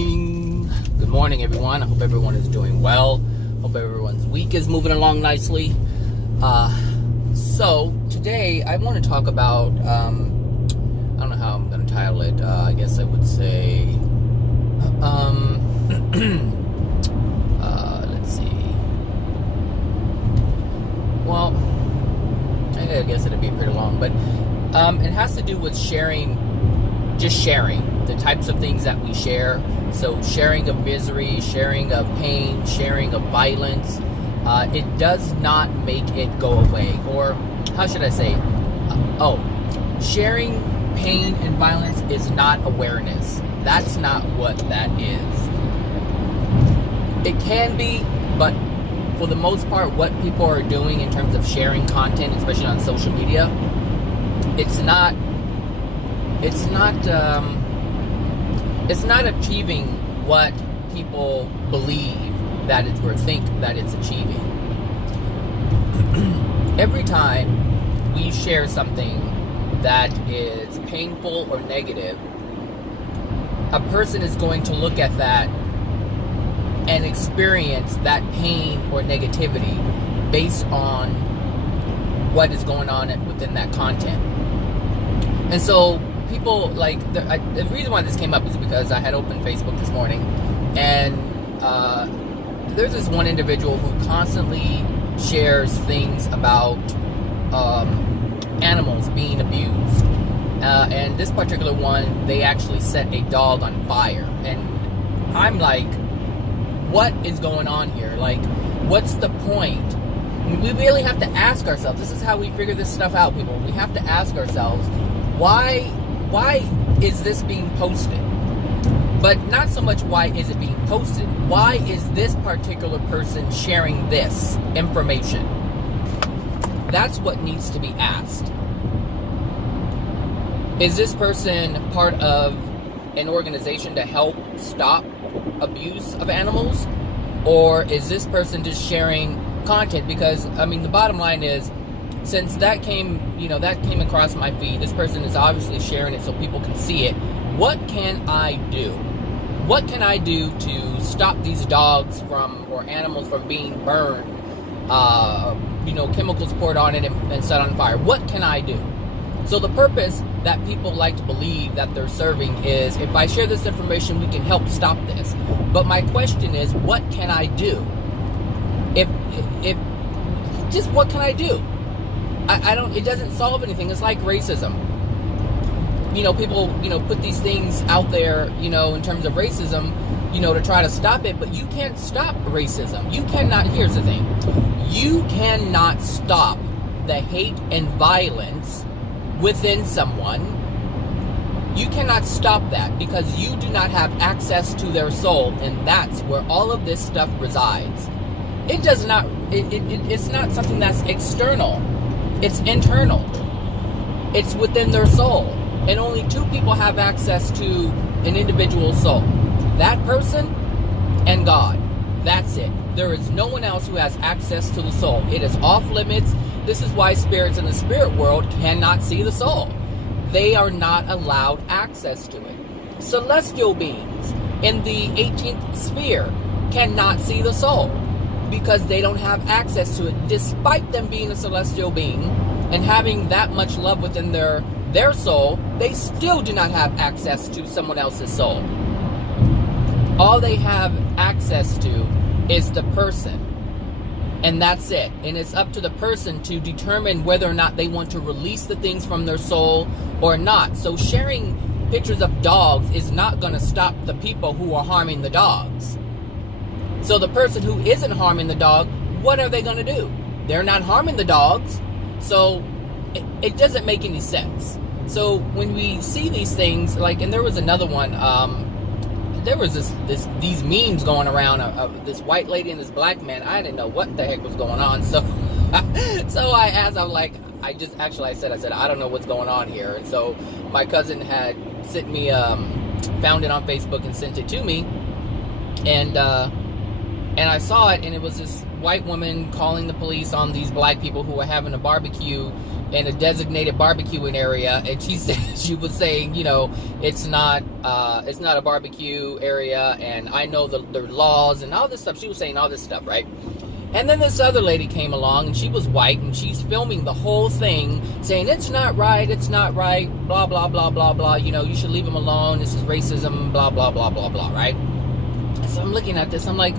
Good morning, everyone. I hope everyone is doing well. Hope everyone's week is moving along nicely. So today I want to talk about, I don't know how I'm going to title it. I guess I would say, let's see. Well, I guess it'd be pretty long, but it has to do with sharing the types of things that we share. So sharing of misery, sharing of pain, sharing of violence, it does not make it go away. Or how should I say? Sharing pain and violence is not awareness. That's not what that is. It can be, but for the most part, what people are doing in terms of sharing content, especially on social media, it's not achieving what people believe that it's or think that it's achieving. Every time we share something that is painful or negative, a person is going to look at that and experience that pain or negativity based on what is going on within that content. And so people, like, the reason why this came up is because I had opened Facebook this morning, and there's this one individual who constantly shares things about animals being abused. And this particular one, they actually set a dog on fire. And I'm like, what is going on here? Like, what's the point? I mean, we really have to ask ourselves. This is how we figure this stuff out, people. We have to ask ourselves, why is this being posted? But not so much why is it being posted. Why is this particular person sharing this information? That's what needs to be asked. Is this person part of an organization to help stop abuse of animals? Or is this person just sharing content? Because, I mean, the bottom line is, since that came across my feed, this person is obviously sharing it so people can see it. What can I do? What can I do to stop these dogs or animals from being burned? Chemicals poured on it and set on fire. What can I do? So the purpose that people like to believe that they're serving is, if I share this information, we can help stop this. But my question is, what can I do? Just what can I do? It doesn't solve anything. It's like racism. People, put these things out there, in terms of racism, to try to stop it, but you can't stop racism. Here's the thing. You cannot stop the hate and violence within someone. You cannot stop that because you do not have access to their soul, and that's where all of this stuff resides. It does not, it's not something that's external. It's internal. It's within their soul. And only two people have access to an individual's soul. That person and God. That's it. There is no one else who has access to the soul. It is off limits. This is why spirits in the spirit world cannot see the soul. They are not allowed access to it. Celestial beings in the 18th sphere cannot see the soul, because they don't have access to it. Despite them being a celestial being and having that much love within their soul, they still do not have access to someone else's soul. All they have access to is the person. And that's it. And it's up to the person to determine whether or not they want to release the things from their soul or not. So sharing pictures of dogs is not going to stop the people who are harming the dogs. So the person who isn't harming the dog, what are they going to do? They're not harming the dogs. So it doesn't make any sense. So when we see these things, like, and there was another one, there was these memes going around of this white lady and this black man. I didn't know what the heck was going on. So I asked, I said, I don't know what's going on here. And so my cousin had sent me, found it on Facebook and sent it to me. And I saw it, and it was this white woman calling the police on these black people who were having a barbecue in a designated barbecuing area, and she said, she was saying, you know, it's not a barbecue area, and I know the laws and all this stuff. She was saying all this stuff, right? And then this other lady came along, and she was white, and she's filming the whole thing, saying it's not right, blah, blah, blah, blah, blah, you know, you should leave him alone, this is racism, blah, blah, blah, blah, blah, right? So I'm looking at this, I'm like,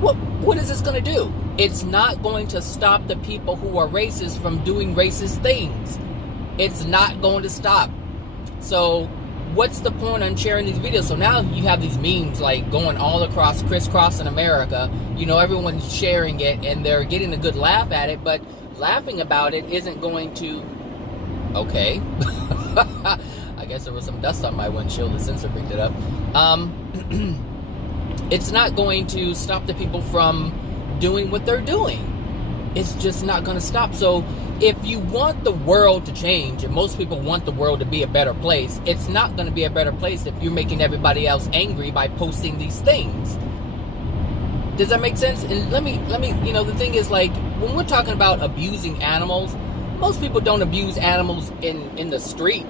what is this going to do? It's not going to stop the people who are racist from doing racist things. It's not going to stop. So what's the point on sharing these videos? So now you have these memes like going all across, crisscrossing America. You know, everyone's sharing it and they're getting a good laugh at it, but laughing about it isn't going to... Okay. I guess there was some dust on my windshield. The sensor picked it up. It's not going to stop the people from doing what they're doing. It's just not going to stop. So if you want the world to change, and most people want the world to be a better place, it's not going to be a better place if you're making everybody else angry by posting these things. Does that make sense? And let me, you know, the thing is, like, when we're talking about abusing animals, most people don't abuse animals in the street.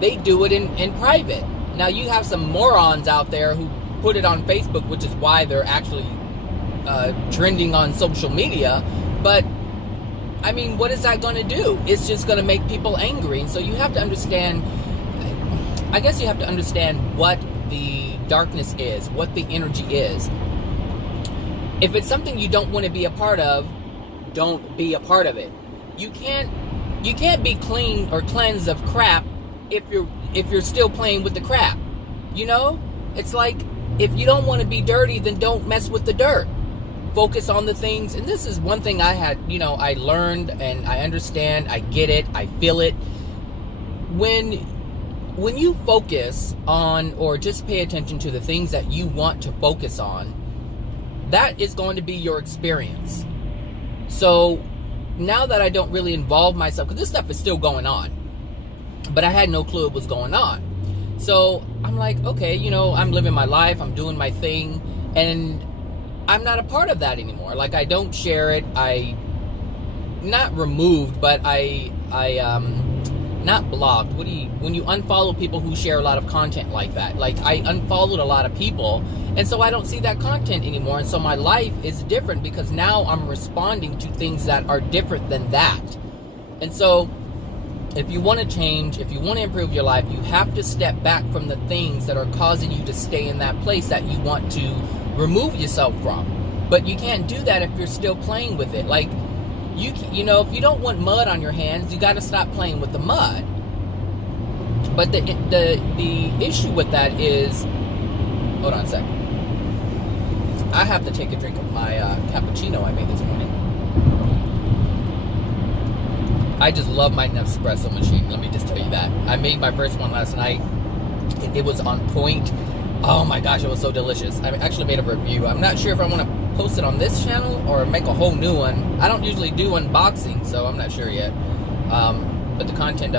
They do it in private. Now, you have some morons out there who put it on Facebook, which is why they're actually trending on social media. But I mean, what is that going to do? It's just going to make people angry. And so you have to understand, I guess you have to understand what the darkness is, what the energy is. If it's something you don't want to be a part of, don't be a part of it. You can't be clean or cleansed of crap if you're still playing with the crap. You know? It's like, if you don't want to be dirty, then don't mess with the dirt. Focus on the things. And this is one thing I had, you know, I learned and I understand, I get it, I feel it. When you focus on, or just pay attention to the things that you want to focus on, that is going to be your experience. So now that I don't really involve myself, because this stuff is still going on, but I had no clue it was going on. So I'm like, okay, you know, I'm living my life, I'm doing my thing, and I'm not a part of that anymore. Like, I don't share it. Not removed, but not blocked. When you unfollow people who share a lot of content like that, like, I unfollowed a lot of people, and so I don't see that content anymore. And so my life is different because now I'm responding to things that are different than that. And so if you want to change, if you want to improve your life, you have to step back from the things that are causing you to stay in that place that you want to remove yourself from. But you can't do that if you're still playing with it. Like, you know, if you don't want mud on your hands, you got to stop playing with the mud. But the issue with that is, hold on a sec. I have to take a drink of my cappuccino I made this morning. I just love my Nespresso machine. Let me just tell you that. I made my first one last night. It was on point. Oh my gosh, it was so delicious. I actually made a review. I'm not sure if I want to post it on this channel or make a whole new one. I don't usually do unboxing, so I'm not sure yet. But the content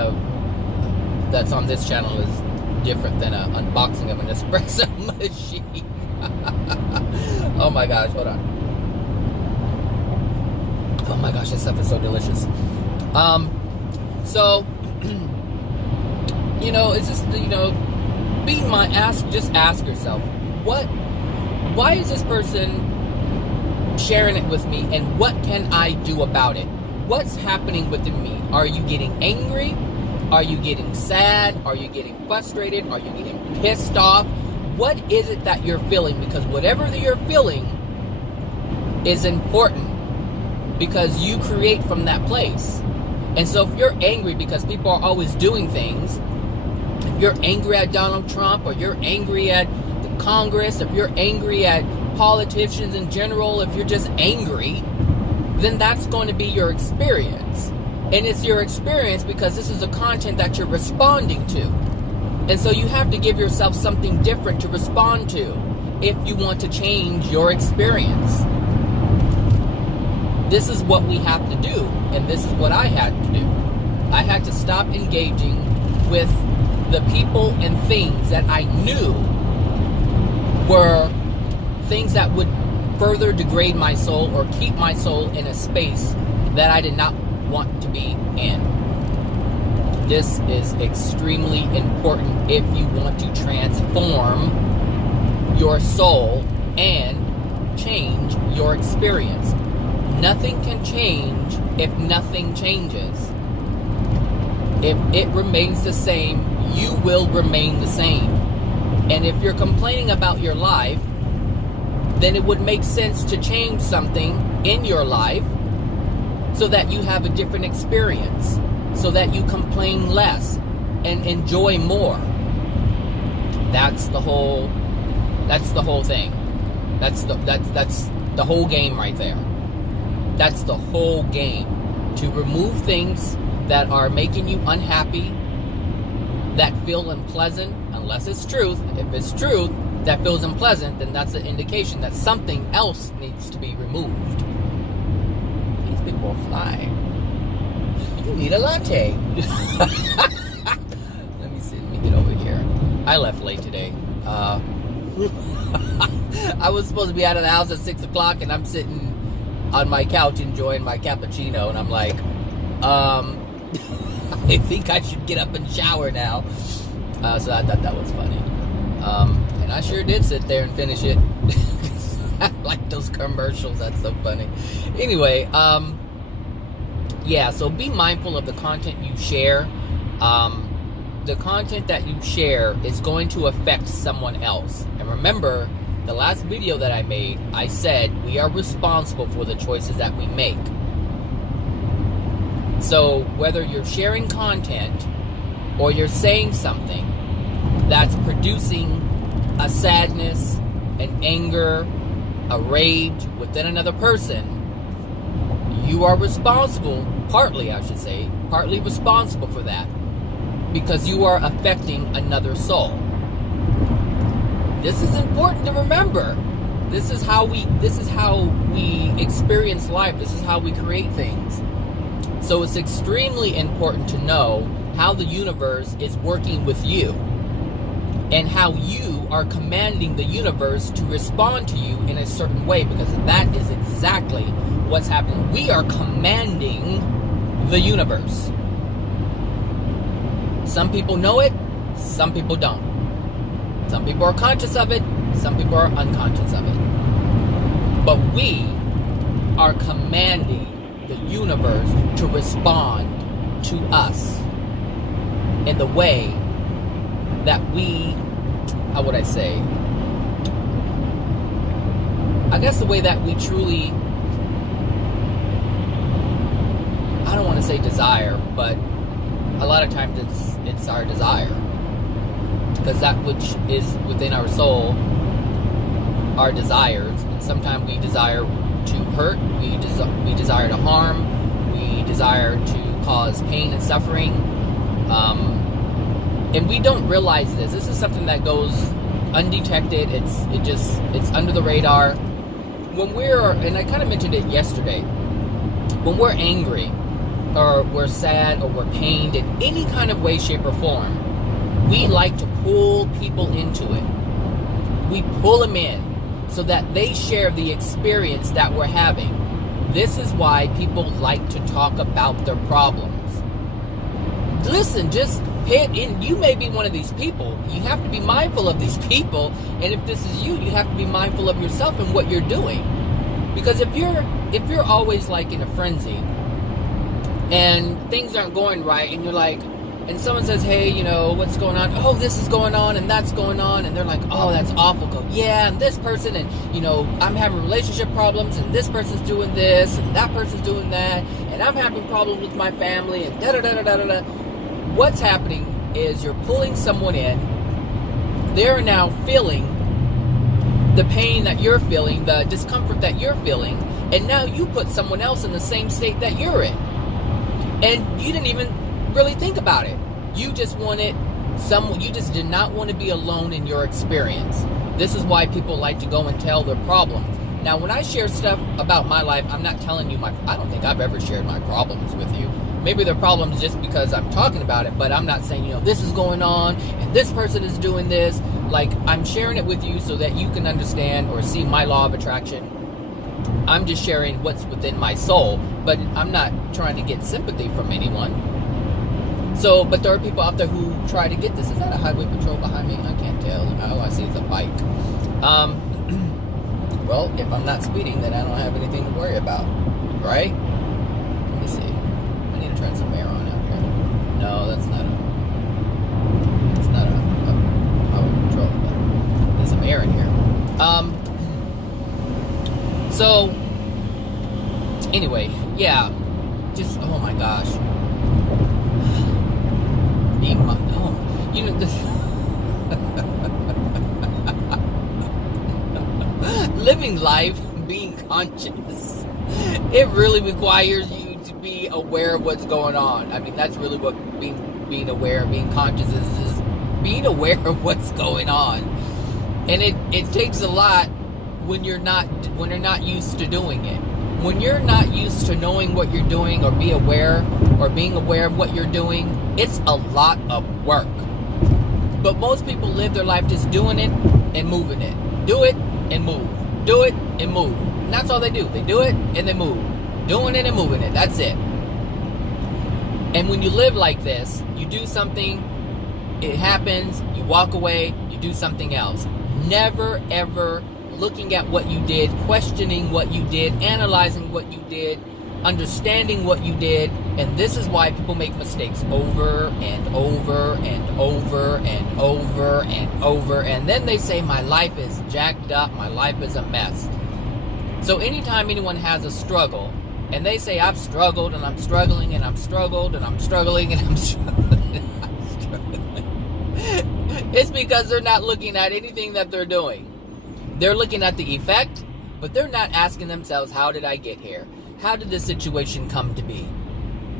that's on this channel is different than an unboxing of an espresso machine. Oh my gosh, hold on. Oh my gosh, this stuff is so delicious. So, you know, it's just, you know, just ask yourself, why is this person sharing it with me, and what can I do about it? What's happening within me? Are you getting angry? Are you getting sad? Are you getting frustrated? Are you getting pissed off? What is it that you're feeling? Because whatever that you're feeling is important, because you create from that place. And so if you're angry because people are always doing things, if you're angry at Donald Trump, or you're angry at the Congress, if you're angry at politicians in general, if you're just angry, then that's going to be your experience. And it's your experience because this is the content that you're responding to. And so you have to give yourself something different to respond to if you want to change your experience. This is what we have to do, and this is what I had to do. I had to stop engaging with the people and things that I knew were things that would further degrade my soul or keep my soul in a space that I did not want to be in. This is extremely important if you want to transform your soul and change your experience. Nothing can change if nothing changes. If it remains the same, you will remain the same. And if you're complaining about your life, then it would make sense to change something in your life so that you have a different experience, so that you complain less and enjoy more. That's the whole thing. That's the whole game right there. That's the whole game. To remove things that are making you unhappy, that feel unpleasant, unless it's truth. If it's truth that feels unpleasant, then that's an indication that something else needs to be removed. These people are flying. You need a latte. Let me get over here. I left late today. I was supposed to be out of the house at 6 o'clock, and I'm sitting on my couch enjoying my cappuccino, and I'm like, I think I should get up and shower now. So I thought that was funny. And I sure did sit there and finish it. I like those commercials. That's so funny. Anyway, yeah, so be mindful of the content you share. The content that you share is going to affect someone else. And remember, the last video that I made, I said we are responsible for the choices that we make. So whether you're sharing content or you're saying something that's producing a sadness, an anger, a rage within another person, you are responsible, partly responsible for that, because you are affecting another soul. This is important to remember. This is how we experience life. This is how we create things. So it's extremely important to know how the universe is working with you and how you are commanding the universe to respond to you in a certain way, because that is exactly what's happening. We are commanding the universe. Some people know it, some people don't. Some people are conscious of it, some people are unconscious of it. But we are commanding the universe to respond to us in the way that we, how would I say, I guess the way that we truly, I don't want to say desire, but a lot of times it's our desire, because that which is within our soul, our desires, and sometimes we desire to hurt, we desire to harm, we desire to cause pain and suffering, and we don't realize this. This is something that goes undetected. It's under the radar. When and I kind of mentioned it yesterday, when we're angry, or we're sad, or we're pained in any kind of way, shape, or form, we like to pull people into it. We pull them in so that they share the experience that we're having. This is why people like to talk about their problems. Listen, just pay it in. You may be one of these people. You have to be mindful of these people. And if this is you, you have to be mindful of yourself and what you're doing. Because if you're always like in a frenzy and things aren't going right, and you're like, and someone says, hey, what's going on? Oh, this is going on, and that's going on. And they're like, oh, that's awful. Go, yeah, and this person, and, I'm having relationship problems, and this person's doing this, and that person's doing that, and I'm having problems with my family, and da-da-da-da-da-da. What's happening is you're pulling someone in. They're now feeling the pain that you're feeling, the discomfort that you're feeling, and now you put someone else in the same state that you're in. And you didn't even really think about it. You just you just did not want to be alone in your experience. This is why people like to go and tell their problems. Now, when I share stuff about my life, I'm not telling you I don't think I've ever shared my problems with you. Maybe they're problems just because I'm talking about it, but I'm not saying, this is going on, and this person is doing this. Like, I'm sharing it with you so that you can understand or see my law of attraction. I'm just sharing what's within my soul, but I'm not trying to get sympathy from anyone. So, but there are people out there who try to get this. Is that a highway patrol behind me? I can't tell. All I see is a bike. Well, if I'm not speeding, then I don't have anything to worry about, right? Let me see. I need to turn some air on out here. No, that's not a highway patrol, but there's some air in here. So, anyway, yeah, just, oh my gosh. You know, this, living life, being conscious, it really requires you to be aware of what's going on. I mean, that's really what being aware, being conscious is being aware of what's going on. And it takes a lot when you're not used to doing it. When you're not used to knowing what you're doing or being aware of what you're doing, it's a lot of work. But most people live their life just doing it and moving it. Do it and move. Do it and move. And that's all they do. They do it and they move. Doing it and moving it. That's it. And when you live like this, you do something, it happens, you walk away, you do something else. Never ever looking at what you did, questioning what you did, analyzing what you did, understanding what you did. And this is why people make mistakes over and over and over and over and over. And then they say, my life is jacked up, my life is a mess. So anytime anyone has a struggle, and they say, I've struggled and I'm struggling and I'm struggled and I'm struggling and I'm struggling and I'm struggling, it's because they're not looking at anything that they're doing. They're looking at the effect, but they're not asking themselves, how did I get here? How did this situation come to be?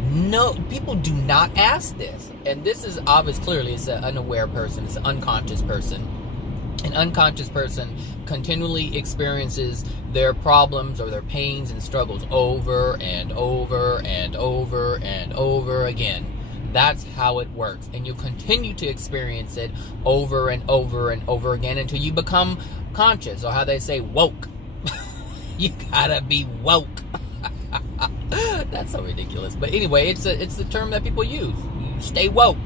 No, people do not ask this. And this is obvious, clearly, it's an unaware person. It's an unconscious person. An unconscious person continually experiences their problems or their pains and struggles over and over and over and over again. That's how it works. And you continue to experience it over and over and over again until you become conscious, or how they say, woke. You gotta be woke. That's so ridiculous. But anyway, it's the term that people use. You stay woke.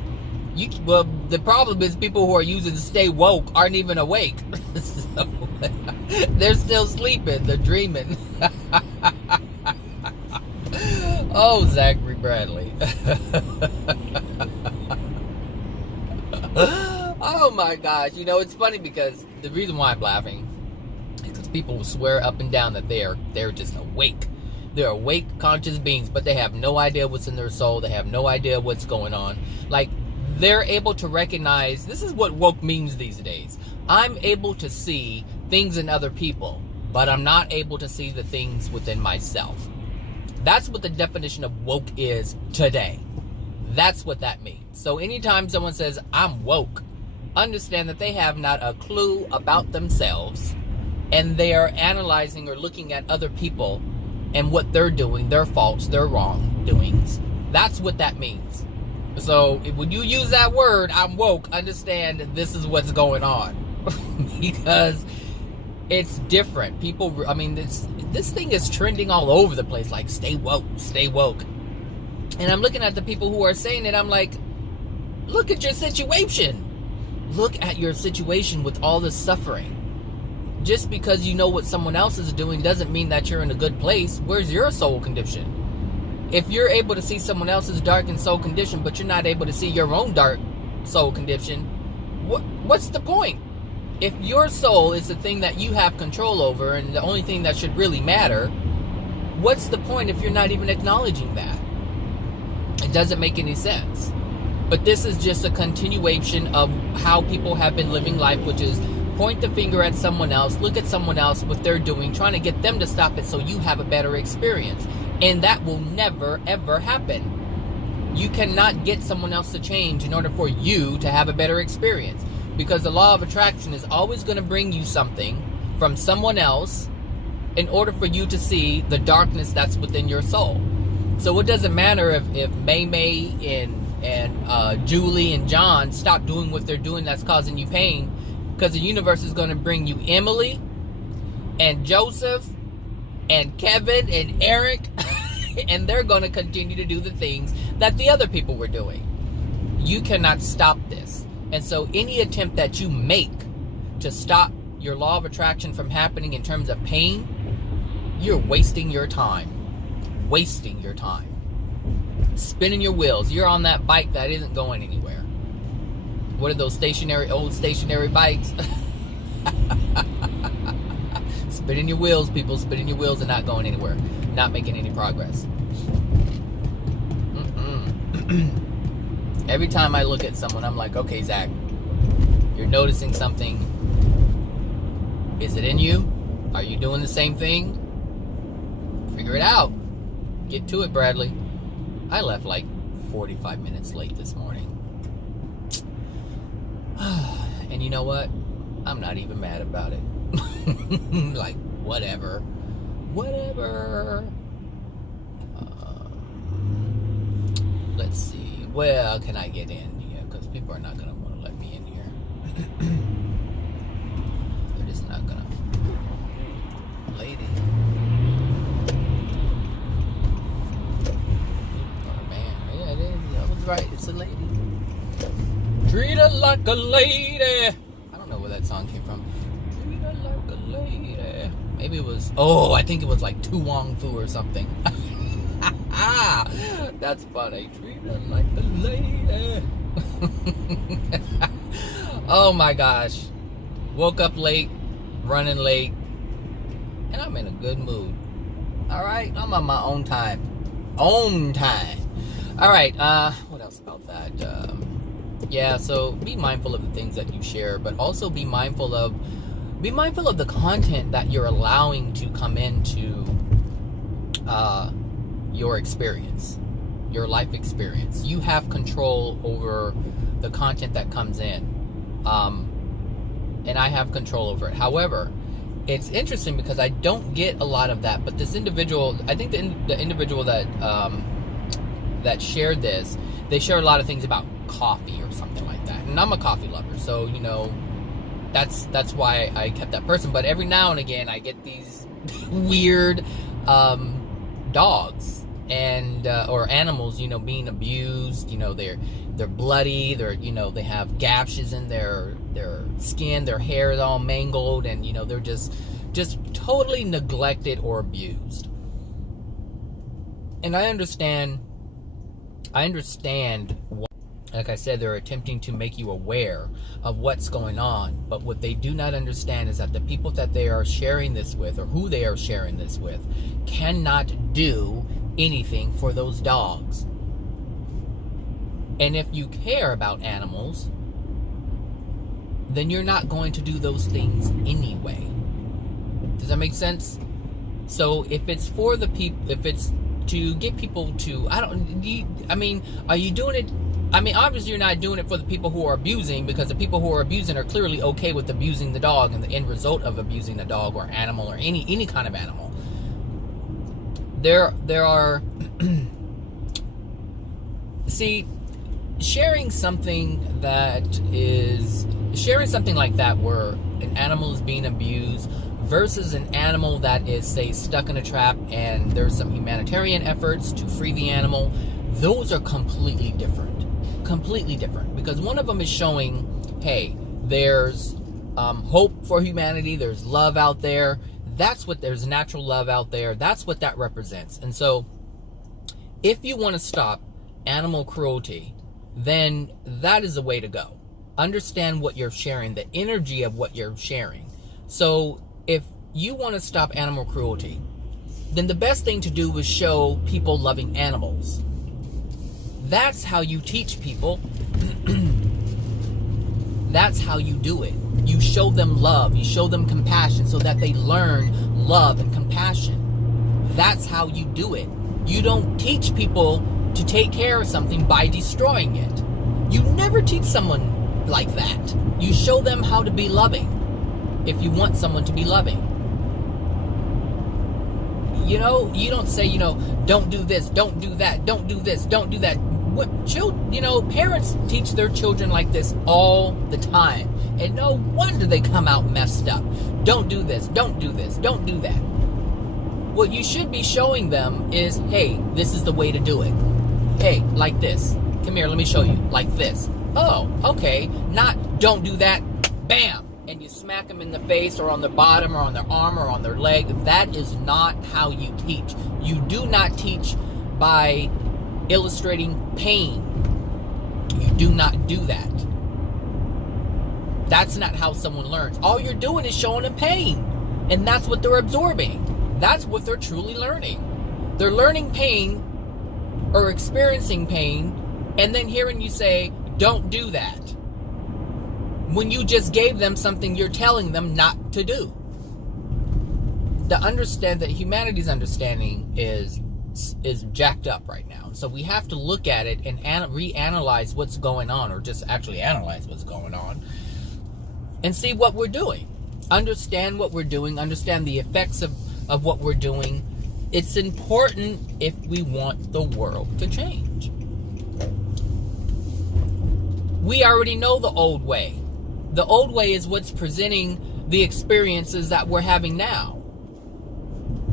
Well, the problem is people who are using stay woke aren't even awake. So, they're still sleeping. They're dreaming. Oh, Zachary Bradley. Oh my gosh. You know, it's funny because the reason why I'm laughing is because people will swear up and down that they're just awake. They're awake, conscious beings, but they have no idea what's in their soul. They have no idea what's going on. Like, they're able to recognize, this is what woke means these days. I'm able to see things in other people, but I'm not able to see the things within myself. That's what the definition of woke is today. That's what that means. So anytime someone says, I'm woke, understand that they have not a clue about themselves, and they are analyzing or looking at other people and what they're doing, their faults, their wrongdoings. That's what that means. So when you use that word, I'm woke, understand this is what's going on. Because it's different. People, I mean, this thing is trending all over the place, like stay woke, stay woke. And I'm looking at the people who are saying it, I'm like, look at your situation. Look at your situation with all the suffering. Just because you know what someone else is doing doesn't mean that you're in a good place. Where's your soul condition? If you're able to see someone else's darkened soul condition, but you're not able to see your own dark soul condition, what's the point? If your soul is the thing that you have control over and the only thing that should really matter, what's the point if you're not even acknowledging that? It doesn't make any sense. But this is just a continuation of how people have been living life, which is point the finger at someone else, look at someone else, what they're doing, trying to get them to stop it so you have a better experience. And that will never, ever happen. You cannot get someone else to change in order for you to have a better experience. Because the law of attraction is always going to bring you something from someone else in order for you to see the darkness that's within your soul. So it doesn't matter if May and Julie and John stop doing what they're doing that's causing you pain, because the universe is going to bring you Emily and Joseph and Kevin and Eric, and they're going to continue to do the things that the other people were doing. You cannot stop this. And so any attempt that you make to stop your law of attraction from happening in terms of pain, you're wasting your time. Wasting your time. Spinning your wheels. You're on that bike that isn't going anywhere. What are those old stationary bikes? Spinning your wheels, people. Spinning your wheels and not going anywhere. Not making any progress. Every time I look at someone, I'm like, okay, Zach, you're noticing something. Is it in you? Are you doing the same thing? Figure it out. Get to it, Bradley. I left like 45 minutes late this morning. And you know what? I'm not even mad about it. Like, whatever. Whatever. Let's see. Well, can I get in here? Because people are not going to want to let me in here. They're just not going to. Lady. Oh, man. Yeah, it is. I was right. It's a lady. Treat her like a lady. I don't know where that song came from. Treat her like a lady. Maybe it was. Oh, I think it was like Tu Wong Fu or something. That's funny. Treat her like a lady. Oh my gosh. Woke up late, running late, and I'm in a good mood. Alright, I'm on my own time. Alright, what else about that? Yeah, so be mindful of the things that you share, but also be mindful of the content that you're allowing to come into your experience, your life experience. You have control over the content that comes in, and I have control over it. However, it's interesting because I don't get a lot of that, but this individual, I think the individual that that shared this, they shared a lot of things about coffee or something like that, and I'm a coffee lover, so you know that's why I kept that person. But every now and again I get these weird dogs and or animals, you know, being abused. You know, they're bloody, they're, you know, they have gashes in their skin, their hair is all mangled, and you know, they're just totally neglected or abused. And I understand why, like I said, they're attempting to make you aware of what's going on, but what they do not understand is that the people that they are sharing this with, or who they are sharing this with, cannot do anything for those dogs. And if you care about animals, then you're not going to do those things anyway. Does that make sense? So if it's for the people, if it's to get people to, are you doing it? I mean, obviously you're not doing it for the people who are abusing, because the people who are abusing are clearly okay with abusing the dog and the end result of abusing a dog or animal or any kind of animal. There are see, sharing something like that where an animal is being abused versus an animal that is, say, stuck in a trap and there's some humanitarian efforts to free the animal, those are completely different. Completely different. Because one of them is showing, hey, there's hope for humanity, there's love out there. There's natural love out there. That's what that represents. And so if you want to stop animal cruelty, then that is the way to go. Understand what you're sharing, the energy of what you're sharing. So if you want to stop animal cruelty, then the best thing to do is show people loving animals. That's how you teach people. That's how you do it. You show them love. You show them compassion so that they learn love and compassion. That's how you do it. You don't teach people to take care of something by destroying it. You never teach someone like that. You show them how to be loving if you want someone to be loving. You know, you don't say, don't do this, don't do that, don't do this, don't do that. Parents teach their children like this all the time. And no wonder they come out messed up. Don't do this, don't do this, don't do that. What you should be showing them is, hey, this is the way to do it. Hey, like this. Come here, let me show you. Like this. Oh, okay. Not, don't do that. Bam! And you smack them in the face or on their bottom or on their arm or on their leg. That is not how you teach. You do not teach by illustrating pain. You do not do that. That's not how someone learns. All you're doing is showing them pain. And that's what they're absorbing. That's what they're truly learning. They're learning pain or experiencing pain and then hearing you say, don't do that. When you just gave them something you're telling them not to do. To understand that humanity's understanding is jacked up right now. So we have to look at it and reanalyze what's going on, or just actually analyze what's going on and see what we're doing. Understand what we're doing, understand the effects of what we're doing. It's important if we want the world to change. We already know the old way. The old way is what's presenting the experiences that we're having now.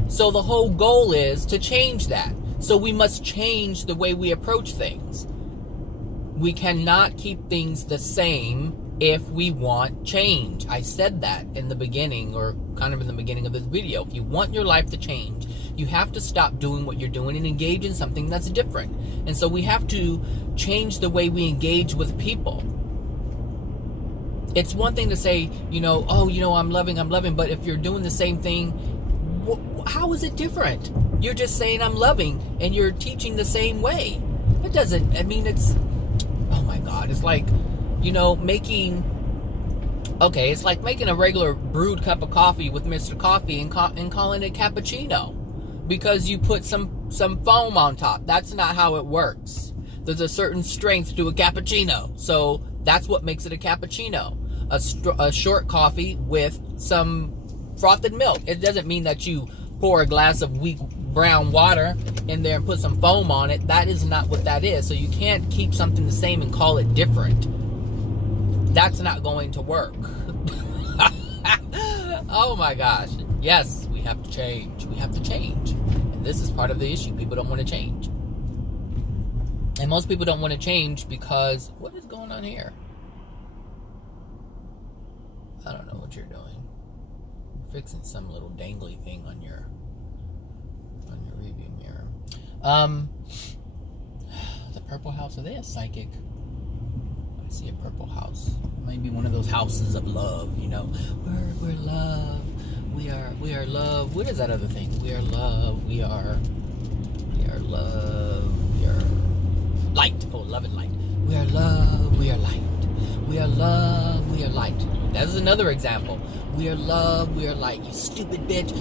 So the whole goal is to change that. So we must change the way we approach things. We cannot keep things the same if we want change. I said that in the beginning, or kind of in the beginning of this video. If you want your life to change, you have to stop doing what you're doing and engage in something that's different. And so we have to change the way we engage with people. It's one thing to say, I'm loving, but if you're doing the same thing, how is it different? You're just saying I'm loving and you're teaching the same way. It doesn't, it's, oh my God, it's like, it's like making a regular brewed cup of coffee with Mr. Coffee and calling it cappuccino because you put some foam on top. That's not how it works. There's a certain strength to a cappuccino. So that's what makes it a cappuccino. A short coffee with some frothed milk. It doesn't mean that you pour a glass of weak brown water in there and put some foam on it. That is not what that is. So you can't keep something the same and call it different. That's not going to work. Oh my gosh. Yes, we have to change. We have to change. And this is part of the issue. People don't want to change. And most people don't want to change because, what is going on here? I don't know what you're doing. You're fixing some little dangly thing on your review mirror. The purple house. Are they a psychic? I see a purple house. Maybe one of those houses of love. We're love. We are love. What is that other thing? We are love. We are love. We are light. Oh, love and light. We are love. We are light. We are love. We are light. That is another example. We are love. We are light. You stupid bitch.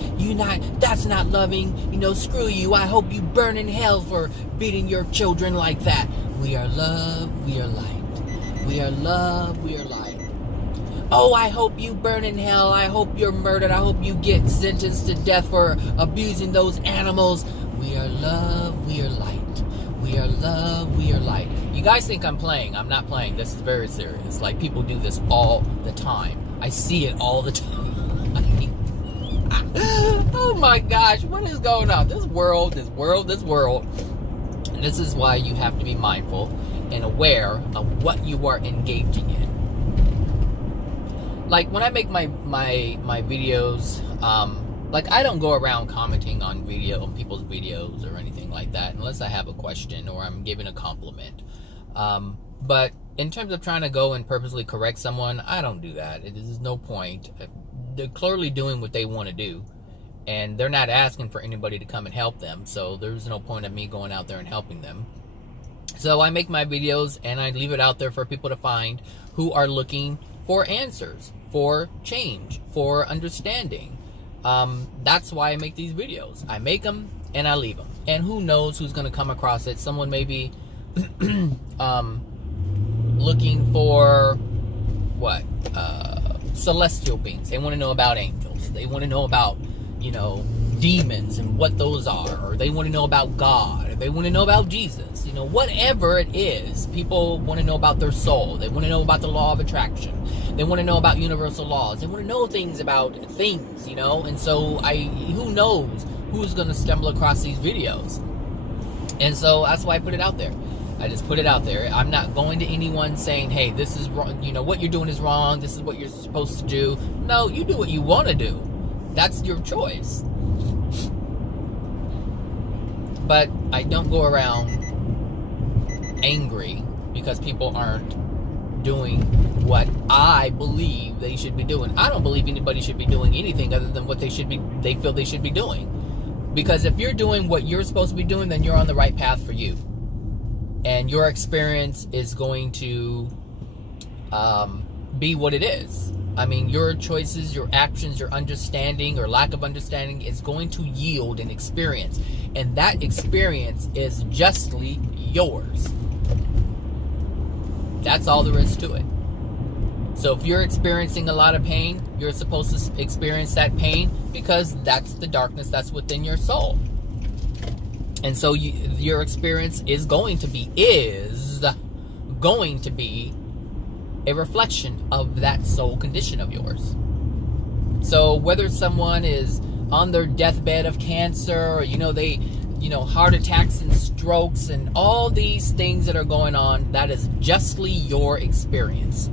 That's not loving. Screw you. I hope you burn in hell for beating your children like that. We are love. We are light. We are love. We are light. Oh, I hope you burn in hell. I hope you're murdered. I hope you get sentenced to death for abusing those animals. We are love. We are light. We are love. We are light. You guys think I'm playing. I'm not playing. This is very serious. Like, people do this all the time. I see it all the time. Oh my gosh, what is going on? This world. And this is why you have to be mindful and aware of what you are engaging in. Like, when I make my videos, I don't go around commenting on people's videos or anything like that unless I have a question or I'm giving a compliment. But in terms of trying to go and purposely correct someone, I don't do that. There's no point. They're clearly doing what they want to do, and they're not asking for anybody to come and help them, so there's no point of me going out there and helping them. So I make my videos and I leave it out there for people to find who are looking for answers, for change, for understanding. That's why I make these videos. I make them and I leave them, and who knows who's going to come across it. Someone may be looking for celestial beings. They want to know about angels. They want to know about demons and what those are, or they want to know about God, or they want to know about Jesus. Whatever it is, people want to know about their soul. They want to know about the law of attraction. They want to know about universal laws. They want to know things about things, and so who knows who's going to stumble across these videos. And so that's why I put it out there. I just put it out there. I'm not going to anyone saying, hey, this is wrong. You know, what you're doing is wrong. This is what you're supposed to do. No, you do what you want to do. That's your choice. But I don't go around angry because people aren't doing what I believe they should be doing. I don't believe anybody should be doing anything other than what they feel they should be doing. Because if you're doing what you're supposed to be doing, then you're on the right path for you. And your experience is going to be what it is. I mean, your choices, your actions, your understanding or lack of understanding is going to yield an experience. And that experience is justly yours. That's all there is to it. So if you're experiencing a lot of pain, you're supposed to experience that pain because that's the darkness that's within your soul. And so your experience is going to be a reflection of that soul condition of yours. So whether someone is on their deathbed of cancer, or heart attacks and strokes and all these things that are going on, that is justly your experience.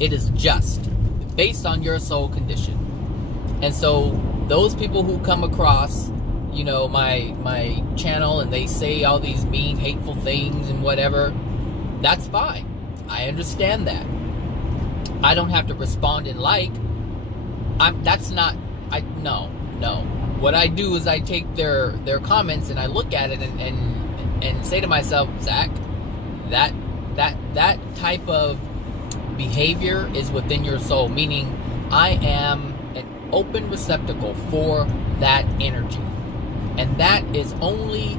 It is just based on your soul condition. And so those people who come across my channel and they say all these mean, hateful things and whatever, that's fine. I understand that. I don't have to respond in no. What I do is I take their comments and I look at it and say to myself, Zach, that type of behavior is within your soul, meaning I am an open receptacle for that energy. And that is only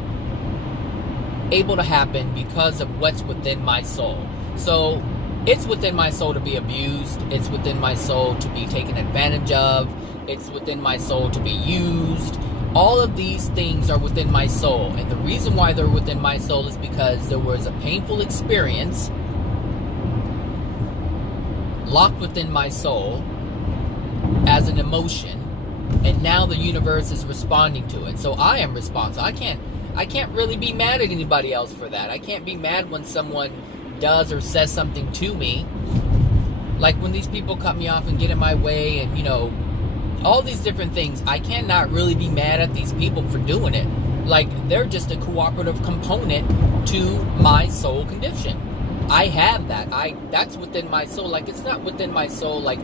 able to happen because of what's within my soul. So it's within my soul to be abused. It's within my soul to be taken advantage of. It's within my soul to be used. All of these things are within my soul. And the reason why they're within my soul is because there was a painful experience locked within my soul as an emotion. And now the universe is responding to it. So I am responsible. I can't really be mad at anybody else for that. I can't be mad when someone does or says something to me. Like when these people cut me off and get in my way and, all these different things. I cannot really be mad at these people for doing it. Like, they're just a cooperative component to my soul condition. I have that. That's within my soul. Like, it's not within my soul. Like,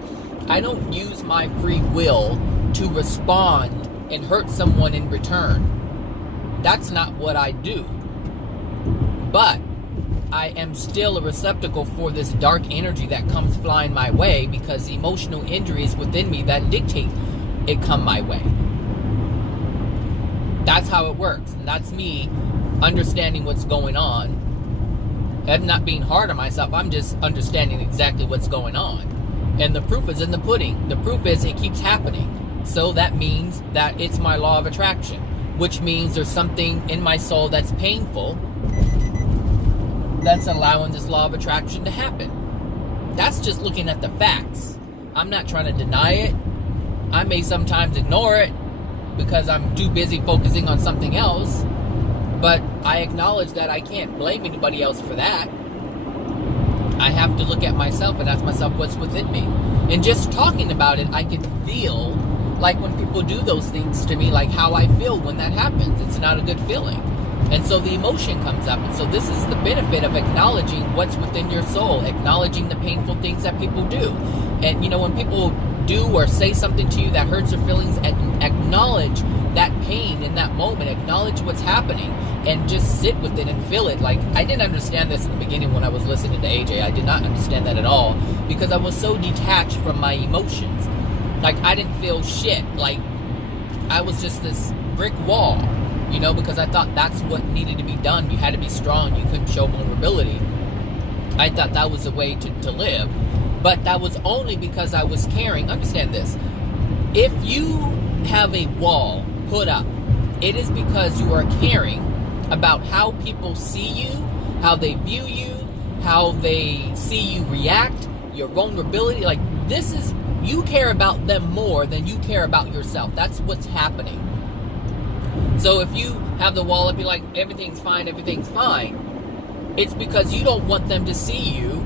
I don't use my free will to respond and hurt someone in return. That's not what I do. But I am still a receptacle for this dark energy that comes flying my way because the emotional injuries within me that dictate it come my way. That's how it works. And that's me understanding what's going on. I'm not being hard on myself. I'm just understanding exactly what's going on. And the proof is in the pudding. The proof is it keeps happening. So that means that it's my law of attraction, which means there's something in my soul that's painful that's allowing this law of attraction to happen. That's just looking at the facts. I'm not trying to deny it. I may sometimes ignore it because I'm too busy focusing on something else. But I acknowledge that I can't blame anybody else for that. I have to look at myself and ask myself what's within me. And just talking about it, I can feel like when people do those things to me, like how I feel when that happens. It's not a good feeling. And so the emotion comes up. And so this is the benefit of acknowledging what's within your soul, acknowledging the painful things that people do. And, when people do or say something to you that hurts your feelings, acknowledge that pain in that moment, acknowledge what's happening, and just sit with it and feel it. Like, I didn't understand this in the beginning when I was listening to AJ. I did not understand that at all because I was so detached from my emotions. Like, I didn't feel shit. Like, I was just this brick wall. Because I thought that's what needed to be done. You had to be strong. You couldn't show vulnerability. I thought that was the way to live. But that was only because I was caring. Understand this. If you have a wall put up, it is because you are caring about how people see you, how they view you, how they see you react, your vulnerability. Like, you care about them more than you care about yourself. That's what's happening. So if you have the wall up, you're like, everything's fine, it's because you don't want them to see you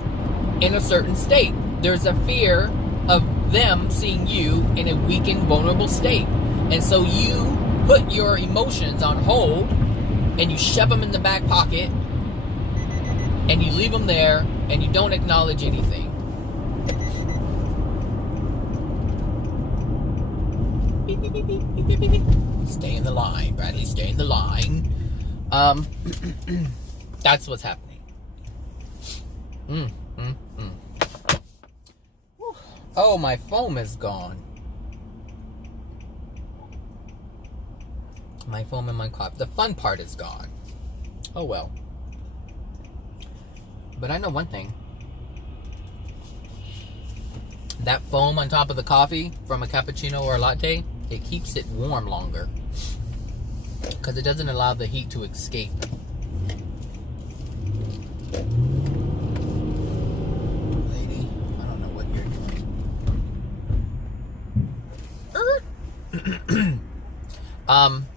in a certain state. There's a fear of them seeing you in a weakened, vulnerable state. And so you put your emotions on hold and you shove them in the back pocket and you leave them there and you don't acknowledge anything. Beep, beep, beep, beep, beep, beep, beep. Stay in the line, Bradley, stay in the line. That's what's happening. Oh, my foam is gone. My foam and my coffee. The fun part is gone. Oh well. But I know one thing. That foam on top of the coffee from a cappuccino or a latte, it keeps it warm longer. Because it doesn't allow the heat to escape. Lady, I don't know what you're doing.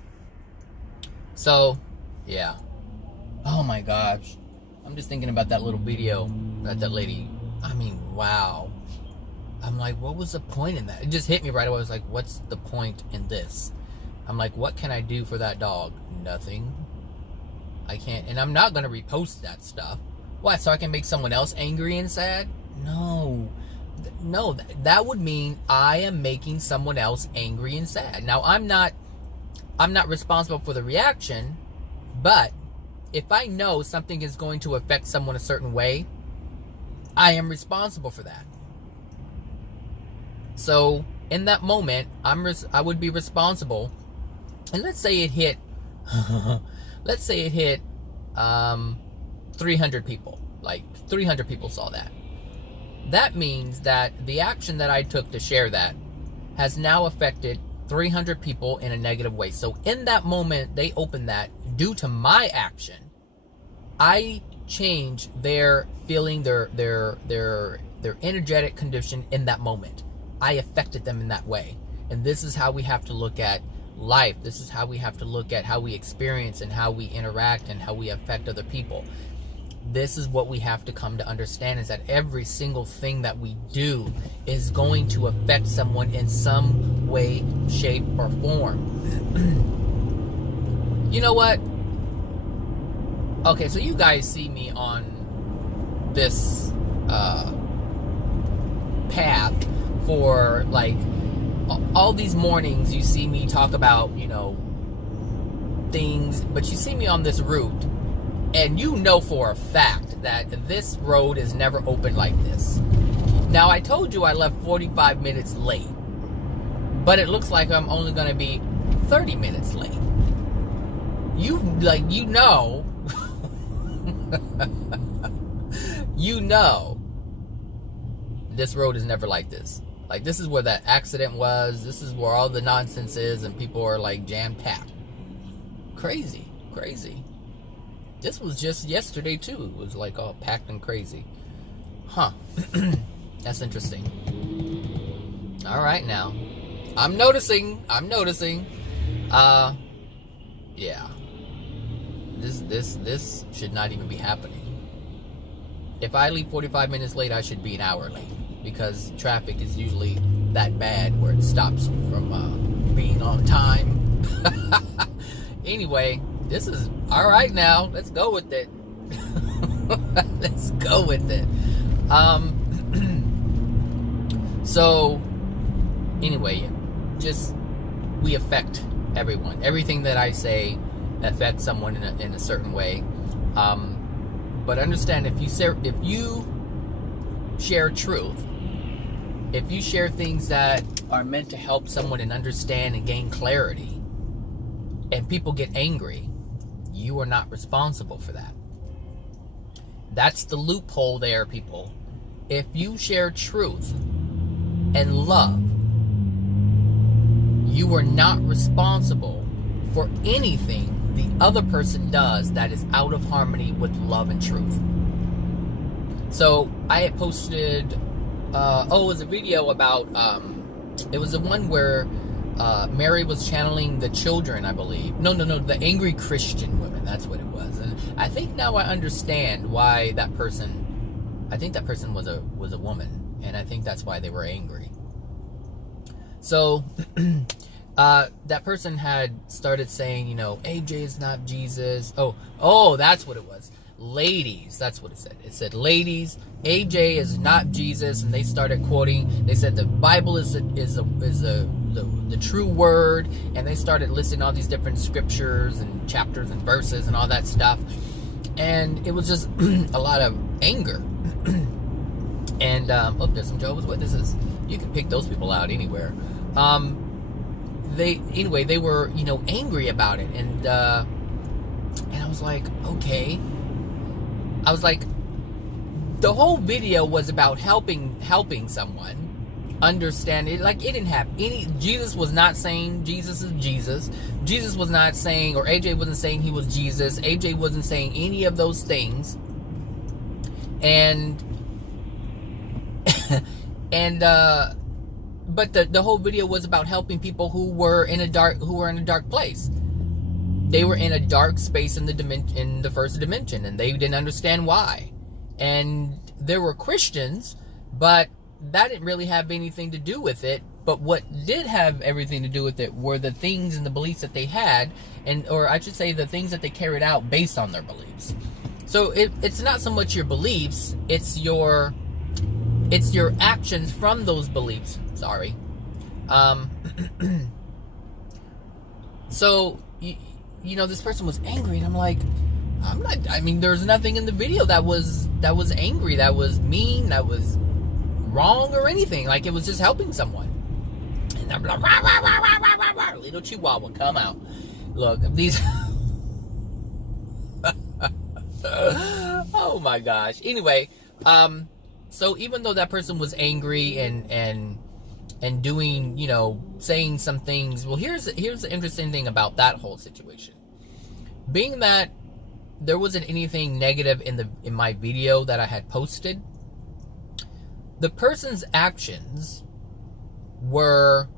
So, yeah. Oh my gosh. I'm just thinking about that little video that lady, I mean, wow. I'm like, what was the point in that? It just hit me right away. I was like, what's the point in this? I'm like, what can I do for that dog? Nothing. I can't, and I'm not going to repost that stuff. Why, so I can make someone else angry and sad? No. No, that would mean I am making someone else angry and sad. Now, I'm not responsible for the reaction, but if I know something is going to affect someone a certain way, I am responsible for that. So in that moment, I would be responsible. And let's say it hit 300 people. Like 300 people saw that. That means that the action that I took to share that has now affected 300 people in a negative way. So in that moment, they opened that. Due to my action, I changed their feeling, their energetic condition in that moment. I affected them in that way. And this is how we have to look at life. This is how we have to look at how we experience and how we interact and how we affect other people. This is what we have to come to understand, is that every single thing that we do is going to affect someone in some way, shape, or form. You know what? Okay, so you guys see me on this path for like all these mornings. You see me talk about, things, but you see me on this route, and you know for a fact that this road is never open like this. Now, I told you I left 45 minutes late, but it looks like I'm only going to be 30 minutes late. You know this road is never like this. Like, this is where that accident was. This is where all the nonsense is, and people are like jam-packed. Crazy. This was just yesterday too. It was like all packed and crazy. Huh. That's interesting. All right, now. I'm noticing. Yeah. This should not even be happening. If I leave 45 minutes late, I should be an hour late, because traffic is usually that bad where it stops you from being on time. Anyway, this is all right now. Let's go with it. Let's go with it. So, anyway, just we affect everyone. Everything that I say affects someone in a certain way. But understand, if you share truth, if you share things that are meant to help someone and understand and gain clarity, and people get angry, you are not responsible for that. That's the loophole there, people. If you share truth and love, you are not responsible for anything the other person does that is out of harmony with love and truth. So I had posted, it was a video about, it was the one where Mary was channeling the children, I believe. No, the angry Christian women. That's what it was. And I think now I understand why that person. I think that person was a woman, and I think that's why they were angry. So that person had started saying, AJ is not Jesus. Oh, that's what it was. Ladies, that's what it said. It said, ladies, AJ is not Jesus, and they started quoting. They said the Bible is the true word, and they started listing all these different scriptures and chapters and verses and all that stuff, and it was just a lot of anger. And there's some Jehovah's Witnesses. You can pick those people out anywhere. They were angry about it, and I was like, okay. I was like, the whole video was about helping someone understand it. Like, it didn't have any. Jesus was not saying Jesus is Jesus. Jesus was not saying, or AJ wasn't saying he was Jesus. AJ wasn't saying any of those things. And but the whole video was about helping people who were in a dark place. They were in a dark space in the first dimension, and they didn't understand why. And there were Christians, but that didn't really have anything to do with it. But what did have everything to do with it were the things and the beliefs that they had, or I should say the things that they carried out based on their beliefs. So it's not so much your beliefs, it's your actions from those beliefs. Sorry. So this person was angry, and I'm like, there's nothing in the video that was angry, that was mean, that was wrong or anything. Like, it was just helping someone. And I'm like, rah, rah, rah, rah, rah, rah, rah. Little Chihuahua, come out. Look, these oh my gosh. Anyway, so even though that person was angry and doing, saying some things, well, here's the interesting thing about that whole situation. Being that there wasn't anything negative in my video that I had posted, the person's actions were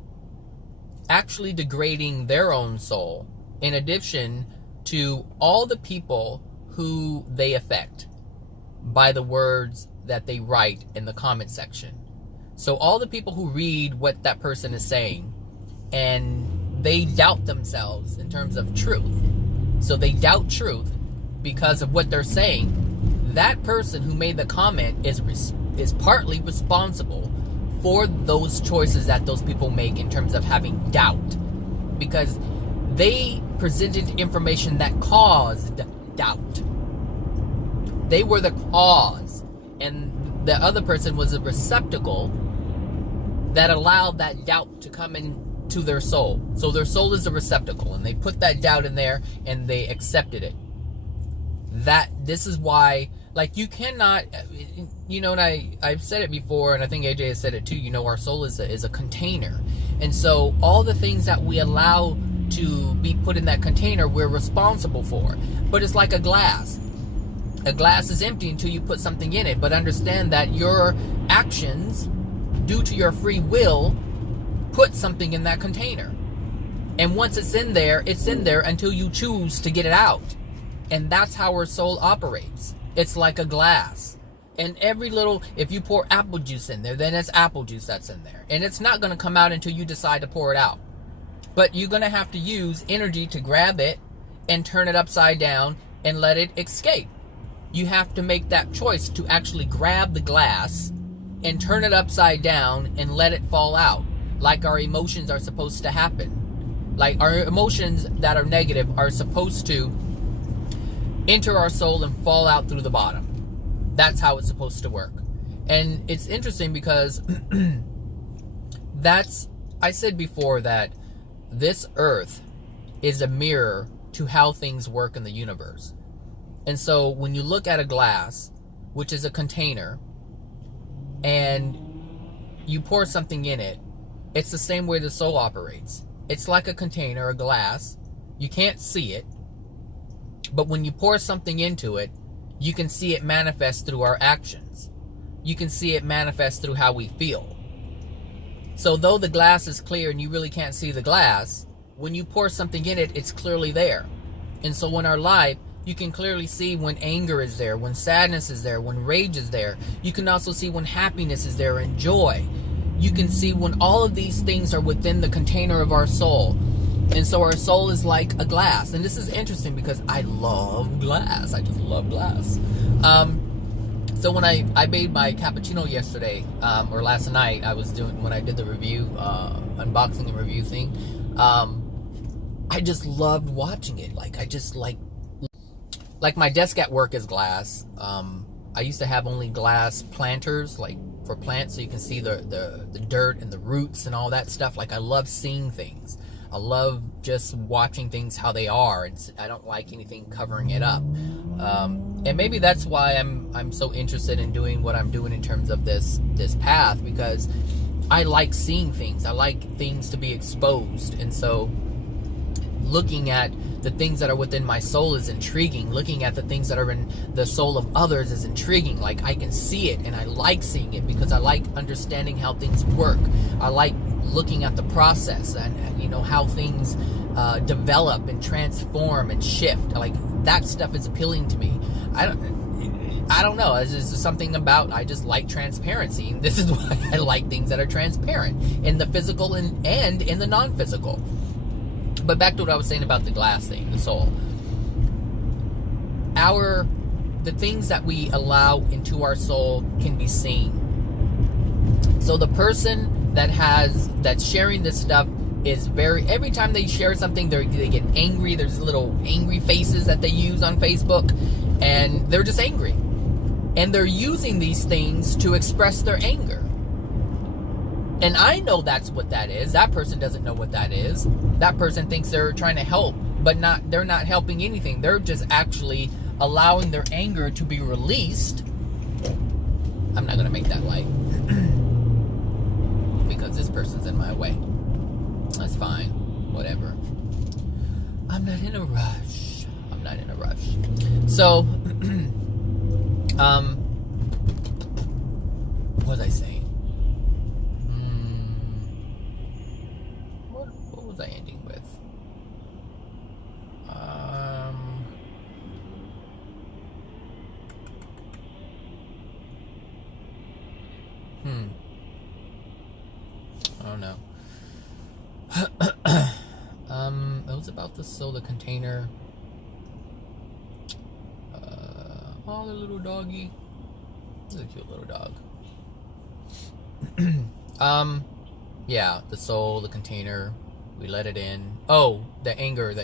actually degrading their own soul, in addition to all the people who they affect by the words that they write in the comment section. So all the people who read what that person is saying, and they doubt themselves in terms of truth. So they doubt truth because of what they're saying. That person who made the comment is partly responsible for those choices that those people make in terms of having doubt, because they presented information that caused doubt. They were the cause, and the other person was a receptacle that allowed that doubt to come into their soul. So their soul is a receptacle, and they put that doubt in there, and they accepted it. This is why, like, you cannot, and I've said it before, and I think AJ has said it too, our soul is a container. And so all the things that we allow to be put in that container, we're responsible for. But it's like a glass. A glass is empty until you put something in it. But understand that your actions, due to your free will, put something in that container. And once it's in there until you choose to get it out. And that's how our soul operates. It's like a glass. And if you pour apple juice in there, then it's apple juice that's in there. And it's not going to come out until you decide to pour it out. But you're going to have to use energy to grab it and turn it upside down and let it escape. You have to make that choice to actually grab the glass and turn it upside down and let it fall out, like our emotions are supposed to happen. Like, our emotions that are negative are supposed to enter our soul and fall out through the bottom. That's how it's supposed to work. And it's interesting because I said before that this earth is a mirror to how things work in the universe. And so when you look at a glass, which is a container, and you pour something in it, it's the same way the soul operates. It's like a container, a glass. You can't see it. But when you pour something into it, you can see it manifest through our actions. You can see it manifest through how we feel. So though the glass is clear and you really can't see the glass, when you pour something in it, it's clearly there. And so in our life, you can clearly see when anger is there, when sadness is there, when rage is there. You can also see when happiness is there and joy. You can see when all of these things are within the container of our soul. And so our soul is like a glass. And this is interesting because I love glass. I just love glass. So when I made my cappuccino yesterday, or last night, when I did the review, unboxing and review thing, I just loved watching it. Like my desk at work is glass. I used to have only glass planters, like for plants, so you can see the dirt and the roots and all that stuff. Like I love seeing things. I love just watching things how they are, and I don't like anything covering it up. And maybe that's why I'm so interested in doing what I'm doing in terms of this path, because I like seeing things. I like things to be exposed, and so looking at the things that are within my soul is intriguing. Looking at the things that are in the soul of others is intriguing. Like I can see it, and I like seeing it because I like understanding how things work. I like looking at the process and how things develop and transform and shift. Like that stuff is appealing to me. I don't know. It's just something about, I just like transparency. And this is why I like things that are transparent in the physical and in the non-physical. But back to what I was saying about the glass thing, the soul. The things that we allow into our soul can be seen. So the person that's sharing this stuff is every time they share something, they get angry. There's little angry faces that they use on Facebook, and they're just angry. And they're using these things to express their anger. And I know that's what that is. That person doesn't know what that is. That person thinks they're trying to help, but they're not helping anything. They're just actually allowing their anger to be released. I'm not going to make that light because this person's in my way. That's fine. Whatever. I'm not in a rush. So, what was I saying? What was I ending with? I don't know. It was about the solar container. Oh, the little doggy. This is a cute little dog. Yeah, the soul, the container. We let it in. Oh, the anger.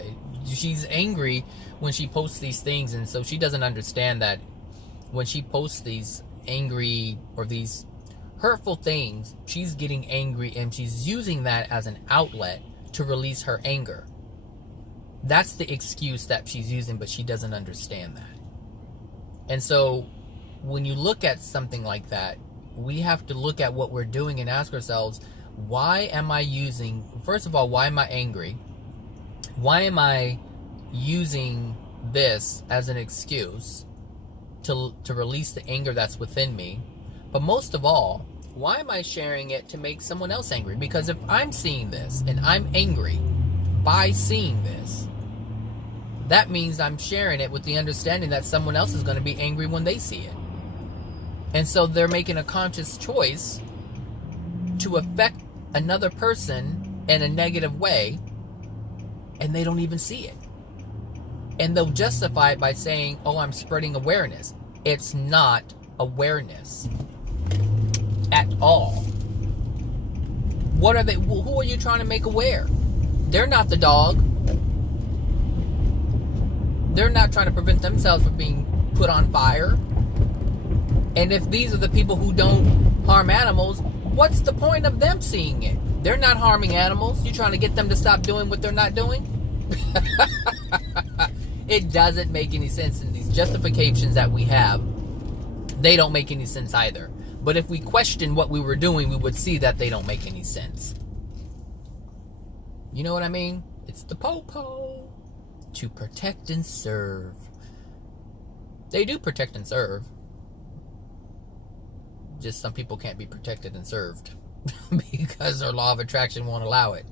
She's angry when she posts these things, and so she doesn't understand that when she posts these angry or these hurtful things, she's getting angry, and she's using that as an outlet to release her anger. That's the excuse that she's using, but she doesn't understand that. And so when you look at something like that, we have to look at what we're doing and ask ourselves, why am I angry? Why am I using this as an excuse to release the anger that's within me? But most of all, why am I sharing it to make someone else angry? Because if I'm seeing this and I'm angry by seeing this, that means I'm sharing it with the understanding that someone else is going to be angry when they see it. And so they're making a conscious choice to affect another person in a negative way, and they don't even see it. And they'll justify it by saying, oh, I'm spreading awareness. It's not awareness at all. What are they? Who are you trying to make aware? They're not the dog. They're not trying to prevent themselves from being put on fire. And if these are the people who don't harm animals, what's the point of them seeing it? They're not harming animals. You're trying to get them to stop doing what they're not doing? It doesn't make any sense. And these justifications that we have, they don't make any sense either. But if we question what we were doing, we would see that they don't make any sense. You know what I mean? It's the po-po. To protect and serve. They do protect and serve. Just some people can't be protected and served. because their law of attraction won't allow it.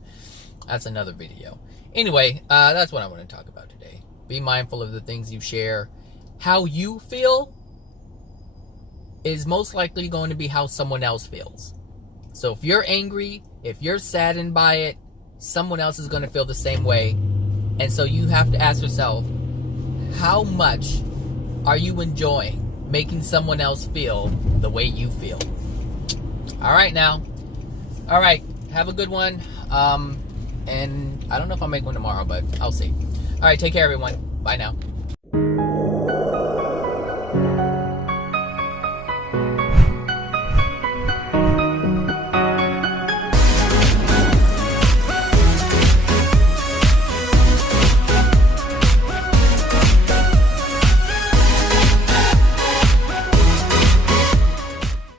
That's another video. Anyway, that's what I want to talk about today. Be mindful of the things you share. How you feel is most likely going to be how someone else feels. So if you're angry, if you're saddened by it, someone else is going to feel the same way. And so you have to ask yourself, how much are you enjoying making someone else feel the way you feel? All right now. All right. Have a good one. And I don't know if I'll make one tomorrow, but I'll see. All right. Take care, everyone. Bye now.